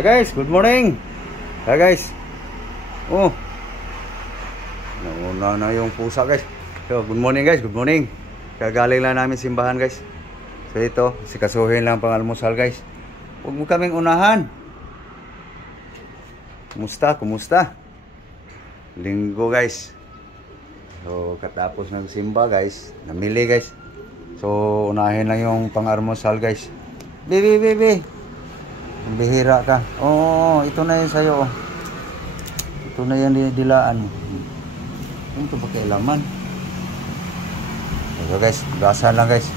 Guys, good morning. Guys. Oh. Nauna na yung pusa guys. So, good morning guys, good morning. Kagaling lang namin simbahan guys. So ito, sikasuhin lang pang almusal guys. Huwag mo kaming unahan. Kumusta? Linggo guys. So katapos ng simba guys, namili guys. So unahin lang yung pang almusal guys. Bibi. Ang bihira ka. Oo, ito na yun sa'yo. Ito na yan dilaan mo. Ito ba kailaman? So guys, gasan lang guys.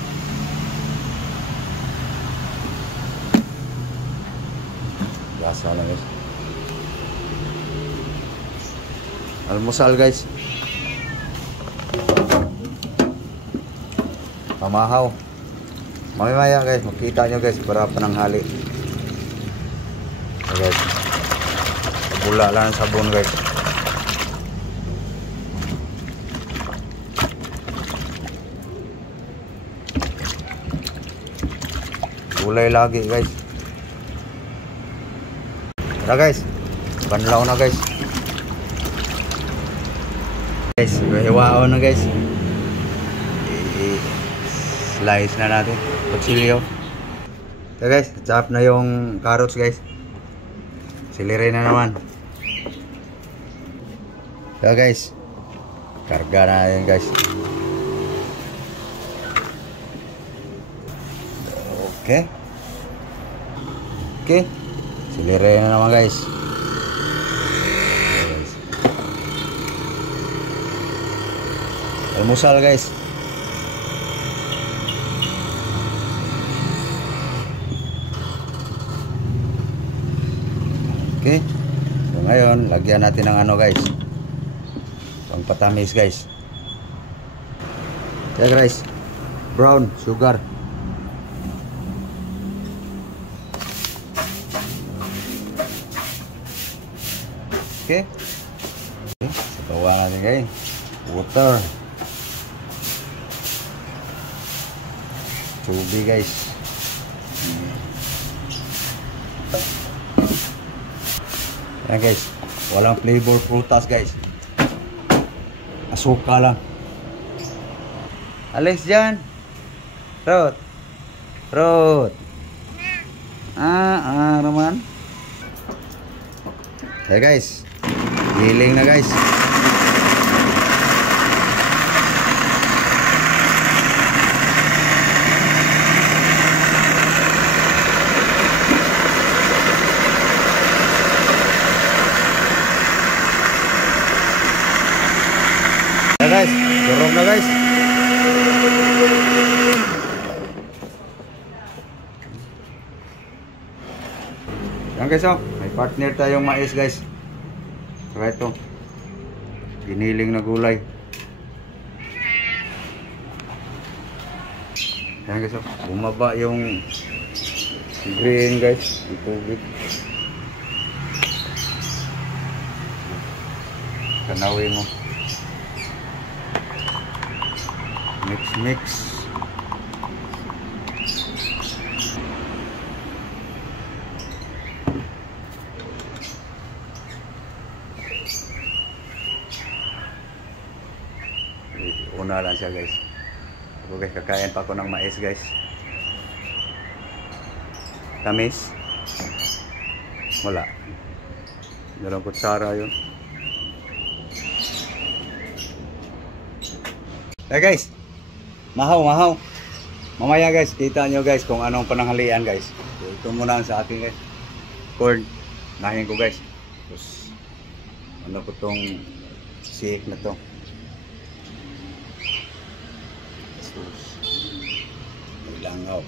Gasan lang guys. Almusal guys. Pamahaw. Mamaya guys, makita nyo guys para pananghali. Guys, bula lang ang sabon guys. Gulay lagi guys. Tara guys, panlaw na guys. Guys, hiwao na guys. I-slice na natin kutsilyo. Tara guys, chop na yung carrots guys. Siliri na naman. So guys, karga na yun guys. Okay. Siliri na naman guys. Almusal guys. Okay. So ngayon, lagyan natin ng ano guys. Pangpatamis guys. Kaya guys, brown sugar. Okay. Sabawan natin guys. Water. Tubig guys. Yan guys, walang flavor prutas guys. Asuka lang. Alis dyan. Rod. Naman. Hey guys, giling na guys. Guys, durog na guys. Yan guys, oh, may partner tayong mais guys. Saka ito, giniling na gulay. Yan guys, oh, bumaba yung green guys, yung tubig. Kanawin mo. Mix. Una lang siya guys. Ako guys, kakain pa ako ng mais guys. Tamis. Wala. Dalawang kutsara yun. Hey guys, mahaw. Mamaya guys, kita nyo guys kung anong pananghalian guys. So, ito muna sa akin guys. Corn, nahin ko guys. Tapos, ano ko tong sik na to. Tapos, may langaw.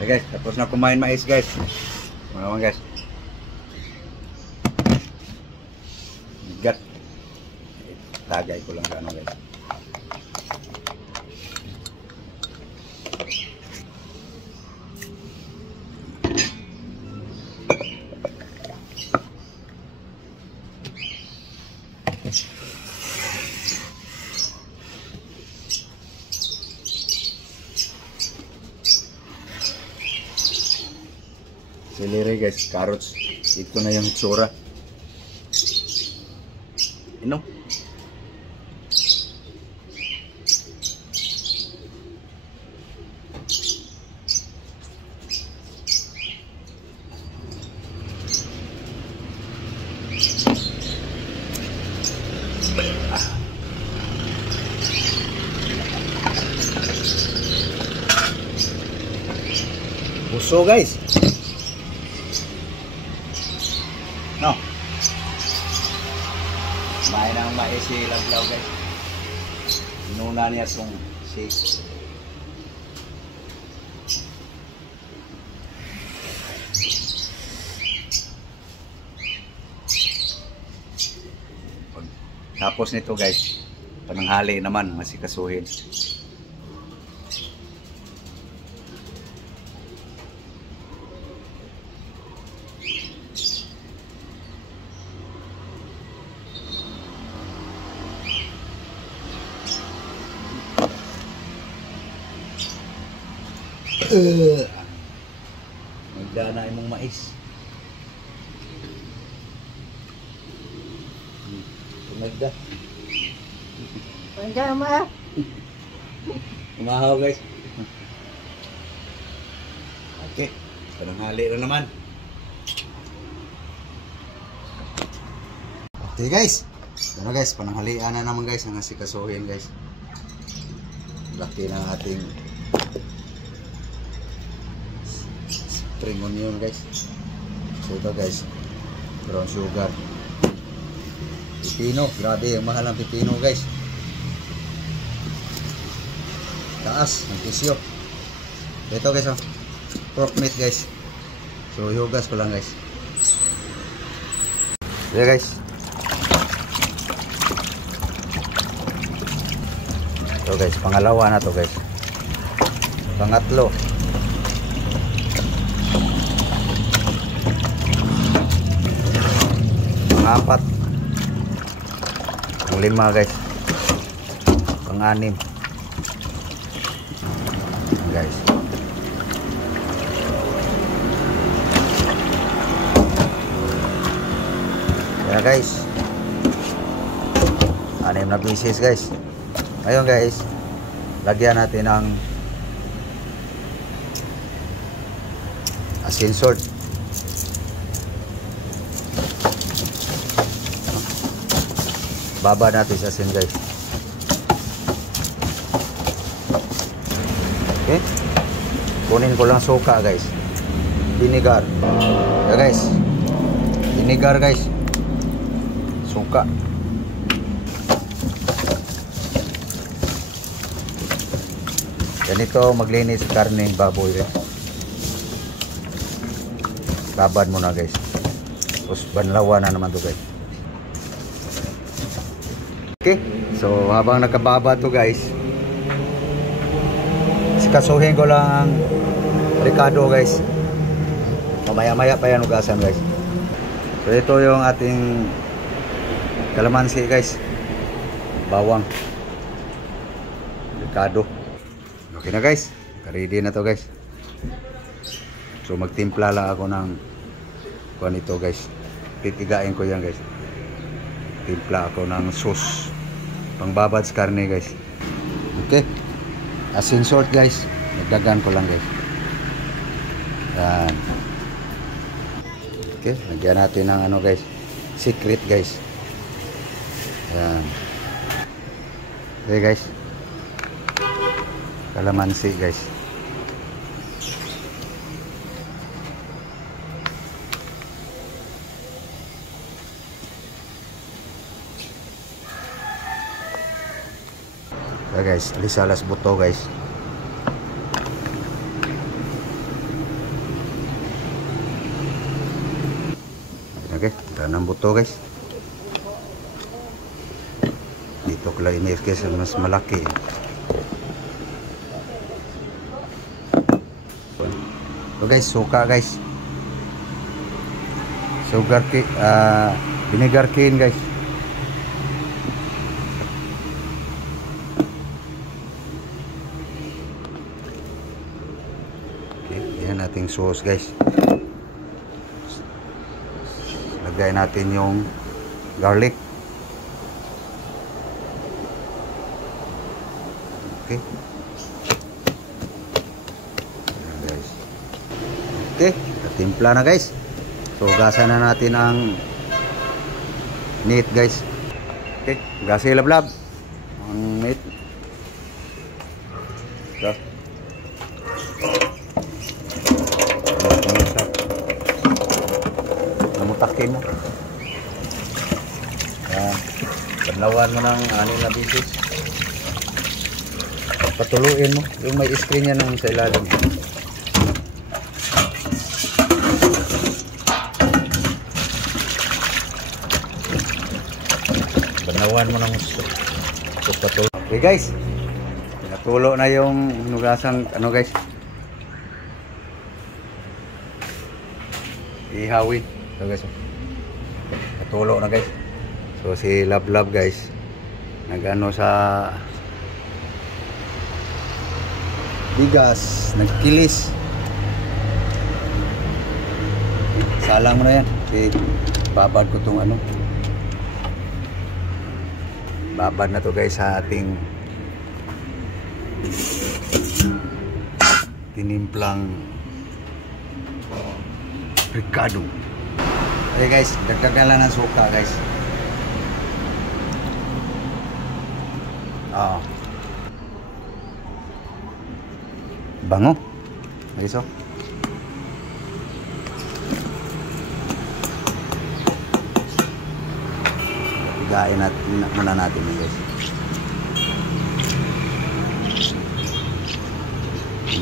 Okay guys, tapos na kumain mais guys. Ano naman guys? Bigat. Tagay ko lang sa ano guys. Celery guys, carrots. Ito na yung itsura. Inom. Puso guys. No. Kumain ng mais si Laglaw guys. Inuna niya itong shake. Tapos nito guys, pananghali naman masikasuhin. Magdana imong mais. Magda. Panjang ma. Umahaw guys. Okay, pananghali na naman. Okay guys. Ano guys, pananghalian na naman guys ang asikasuhin guys. Laki ng ating spring onion guys. So ito guys, brown sugar. Pipino, grabe ang mahal ng pipino guys. Taas ng pisyo. Ito guys, oh, pork meat guys. So hihugas ko lang guys. Yeah guys. Ito guys, pangalawa na to guys. Pangatlo. Pangapat. Panglima guys. Panganim. Guys. Kaya guys. 6 na pieces guys. Ngayon guys, lagyan natin ng asin salt. Baba natin sa asin guys. Okay. Kunin ko lang suka guys. Vinegar. Yeah, guys. Vinegar guys. Suka. Ganito maglinis karne baboy guys. Babad mo na guys. Tapos banlawan na naman to guys. Okay, so habang nakababa to guys, sikasuhin ko lang ang ricado guys. Mamaya-maya pa yan ugasan guys. So ito yung ating kalamansi guys. Bawang. Ricado. Okay na guys, ready na to guys. So magtimpla lang ako ng kuan ito guys. Titigain ko yan guys. Timpla ako ng sauce pangbabad sa karne guys. Okay, asin salt guys, nagdagan ko lang guys. Yan. Okay, lagyan natin ng ano guys, secret guys. Yan. Okay guys, kalamansi guys. Okay guys, alisalas buto guys. Okay, wala ng buto guys. Dito ko lang inilagay kasi mas malaki. So guys, suka guys. Sugar cane, vinegar cane guys. Okay, yan nating sauce guys. Lagay natin yung garlic. Okay. Ayan guys. Okay, timpla na guys. So gasan na natin ang meat guys. Okay, gasa lablab ang meat. So. Namutakin mo. Panawan mo ng anin na bisis. Patuluin mo yung may screen niya nang sa ilalim. Panawan mo ng gusto. Patulo. Okay guys, natulo na yung nugasang ano guys, ihawin. So guys, natulo na guys. So si Lablab guys nagano sa bigas, nagkilis. Salang mo na yan. Babad ko tong ano. Babad na to guys sa ating tinimplang Ricardo. Okay guys, dagdagan lang ng suka guys. Bango. Ayos oh. Higain natin muna natin guys.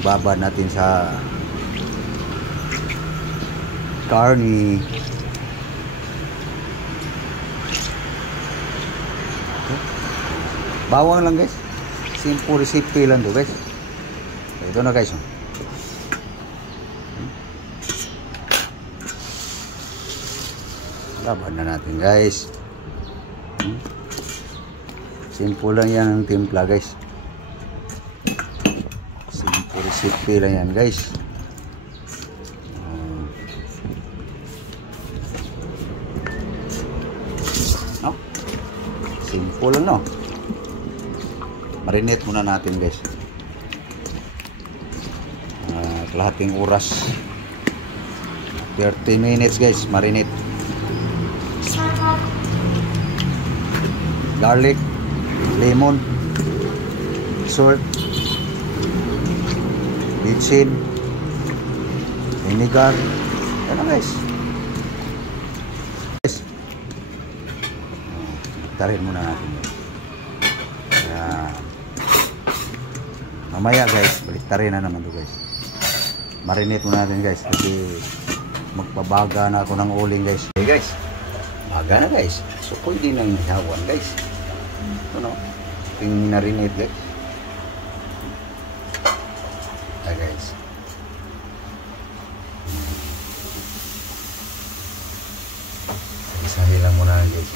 Babad natin sa karni. Okay. Bawang lang guys. Simple recipe lang to guys. Ito na guys. Babad na natin guys. Simple lang yan ang timpla guys. Simple recipe lang yan guys. No? Simple lang no. Marinate muna natin guys. Kalahating oras. 30 minutes guys, marinate. Garlic, lemon, salt, bitchin, vinegar. Ano guys? Tarin muna natin. Mamaya guys, baliktarin na naman to guys. Marinate muna natin guys kasi magpabaga na ako ng uling guys. Okay guys, baga na guys. So pwede na yung hawan guys. Ano? Yung narinate guys. Okay guys. Isahin lang muna guys.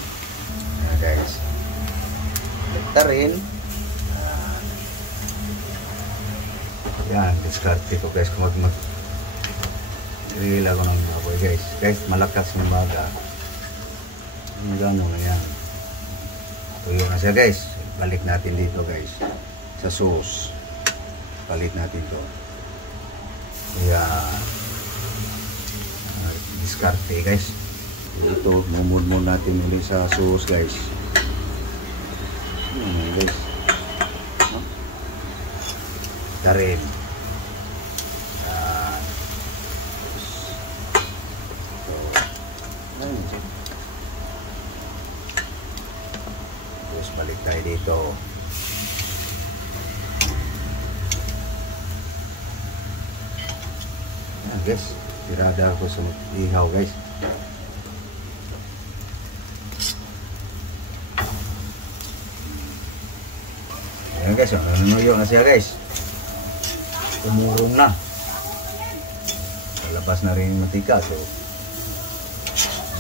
Okay guys. Baliktarin. Yan, diskarte ko guys kung rila ko ng baboy guys. Guys, malakas yung baga. Yung gano'n na yan. Tuyo na siya guys. Balik natin dito guys. Sa sauce. Balik natin to. Yan. Diskarte guys. Ito, mumudmud natin ulit sa sauce guys. Guys. Darin. Terus balik tayo dito. Guys, tirada ako sa ihaw guys. Ayan guys, nanunuyo na siya guys. Umurong na. Palabas na rin yung mantika. So,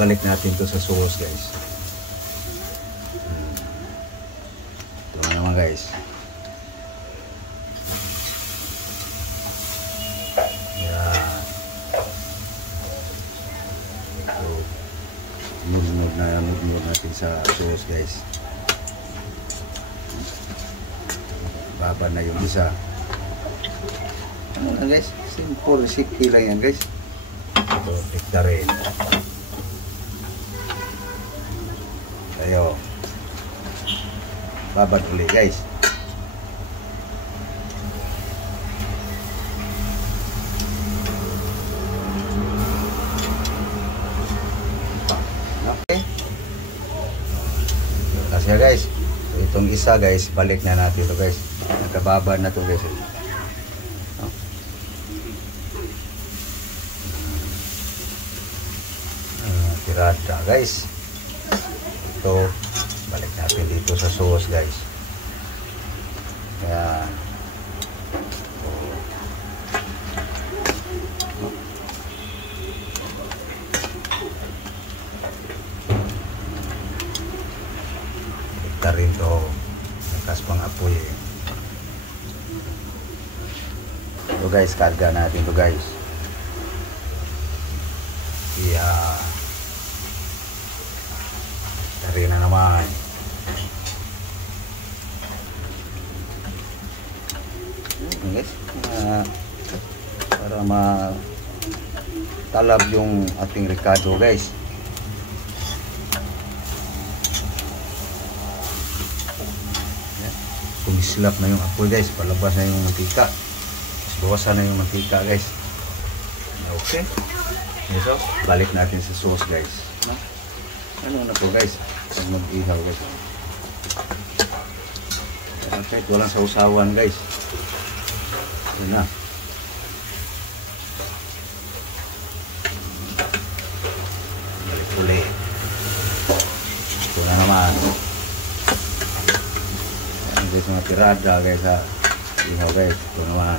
balik natin to sa sauce guys. Ito na naman guys. Ayan. So, nunod natin sa sauce guys. Baba na yung isa. Ano lang guys, simple recipe lang yan guys. Ito, tikda rin. Tayo. Babad ulit guys. Okay. Kasi guys, itong isa guys, balik na natin ito guys. Nagkababad na ito guys. Tirada guys. Ito, balik natin dito sa sauce guys. Ayan. Ito rin to. Nakas pang apoy eh. Ito guys, karga natin to guys. Yeah. Tari na naman. Guys, para matalab yung ating ricado guys. Kumislap na yung apoy guys, palabas na yung mantika. Bawasan na yung mantika guys. Okay. So, balik natin sa sauce guys. Ano na po guys? Mag-ihaw guys. Kahit walang sausawan guys. Yan na. Balik ulit. Ito na naman. Yan guys, mga tirada guys ha. Ihaw guys. Ito naman.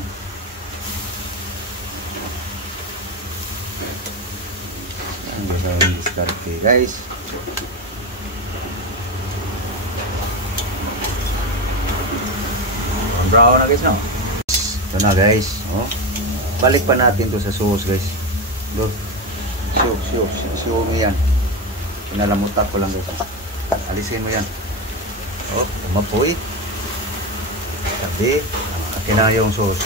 Yan guys, ang diskarte guys. Brown na guys, no? Ito na guys, oh. Balik pa natin to sa sauce guys. Do. Siyo mo yan. Pinalamutak ko lang guys. Alisin mo yan. Oh, umapoy. Tabi. Akin na yung sauce.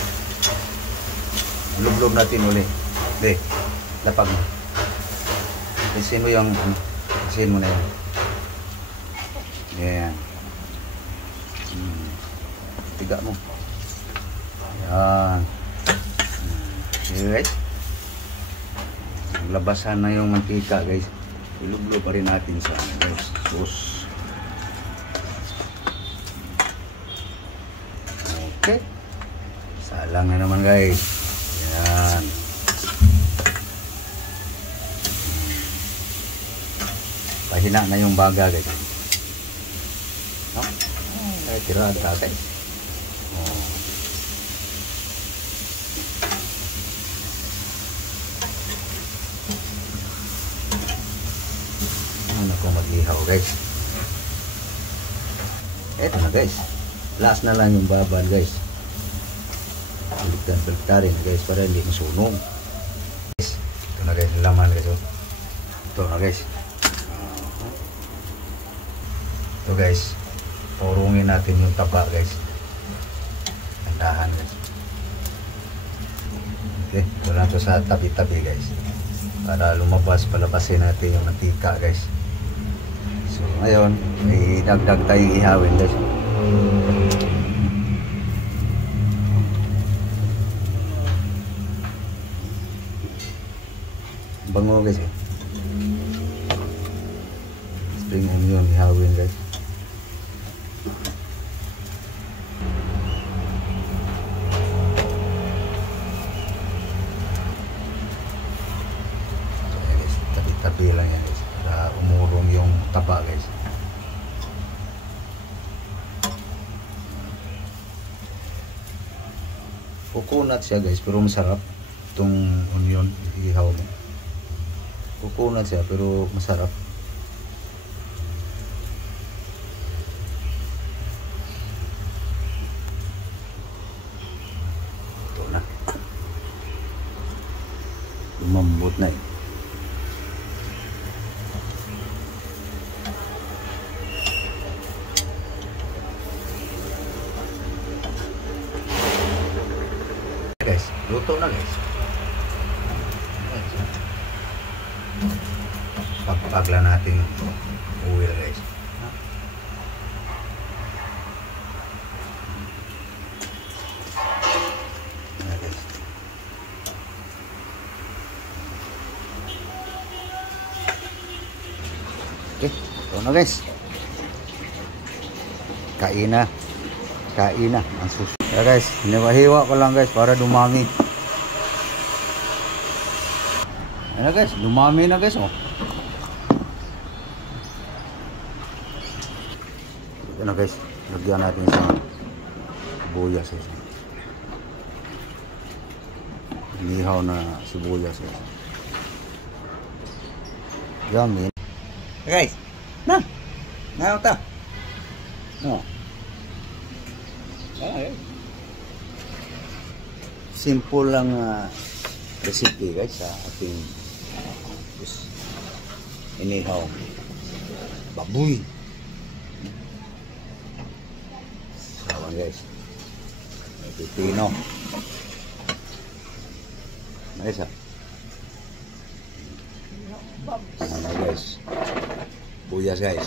Lublob natin ulit. Be, lapag mo. Alisin mo yung, alisin mo na yan. Yan. Tiga mo. Ayan. Okay guys. Labasan na yung mantika guys. Iluglo pa rin natin sa guys. Sauce. Okay. Salang na naman guys. Ayan. Pahina na yung baga guys. No? Ay, tirada guys. Ako mag-ihaw guys. Eto na guys. Last na lang yung babal guys. Baliktan-baliktarin guys para hindi masunog. Guys, ito na guys, laman guys. Ito na guys. Ito guys. Purungin natin yung taba guys. Tandahan guys. Okay, ito lang ito sa tabi-tabi guys. Para lumabas, palabasin natin yung mantika guys. So ngayon, may dagdag tayong ihawin guys. Bango guys eh. Spring onion ihawin guys. So guys, tabi-tabi lang yan guys. Para umurong yung taba guys. Coconut siya guys, pero masarap. Itong onion, ihaw mo. Coconut siya, pero masarap. Ito na. Lumambot na eh. Guys, luto na guys. Pagpagla natin oil guys. Guys. Okay, ito na guys. Kain na. Kain na ang susunod. Yeah, guys, hiniwa-hiwa ko lang guys para dumami. Ayan na guys, dumami na guys oh. Ayan na guys, lagyan natin sa sibuyas guys. Inihaw na sibuyas guys. Yummy. Hey guys, na! Ngayon ta! No. Simple lang recipe guys sa ating inihaw baboy. Sawan guys, may pipino guys ha. Ano guys, buyas guys.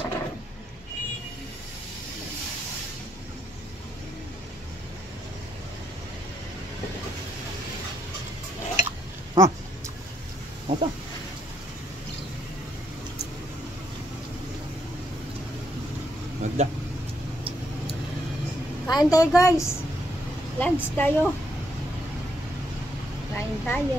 Apa? Magda. Kain tayo guys. Lunch tayo. Kain tayo.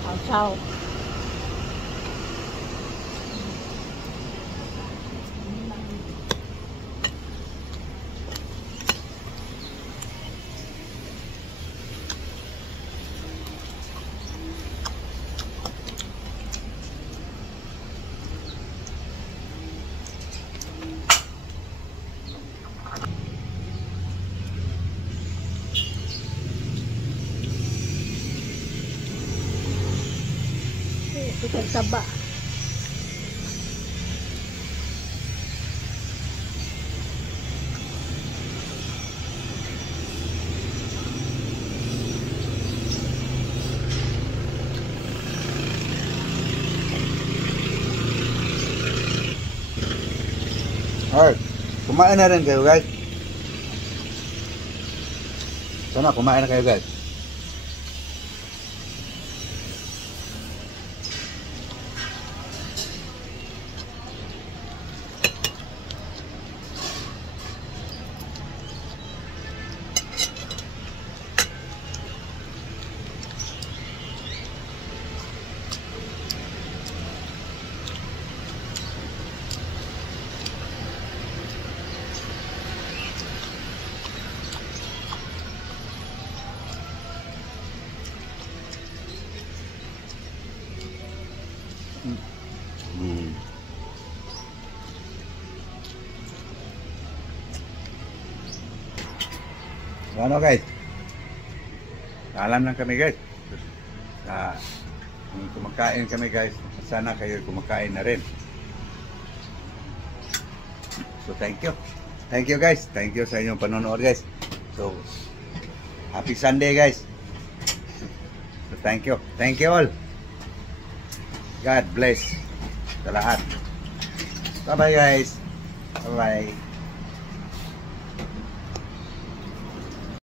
Ciao, ciao. Ito taba. Alright, kumain na rin kayo guys. Sana kumain na kayo guys. Ano guys? Alam lang kami guys. Kumakain kami guys. Sana kayo kumakain na rin. So thank you. Thank you guys. Thank you sa inyong panonood guys. So happy Sunday guys. So thank you. Thank you all. God bless sa lahat. Bye bye guys. Bye bye.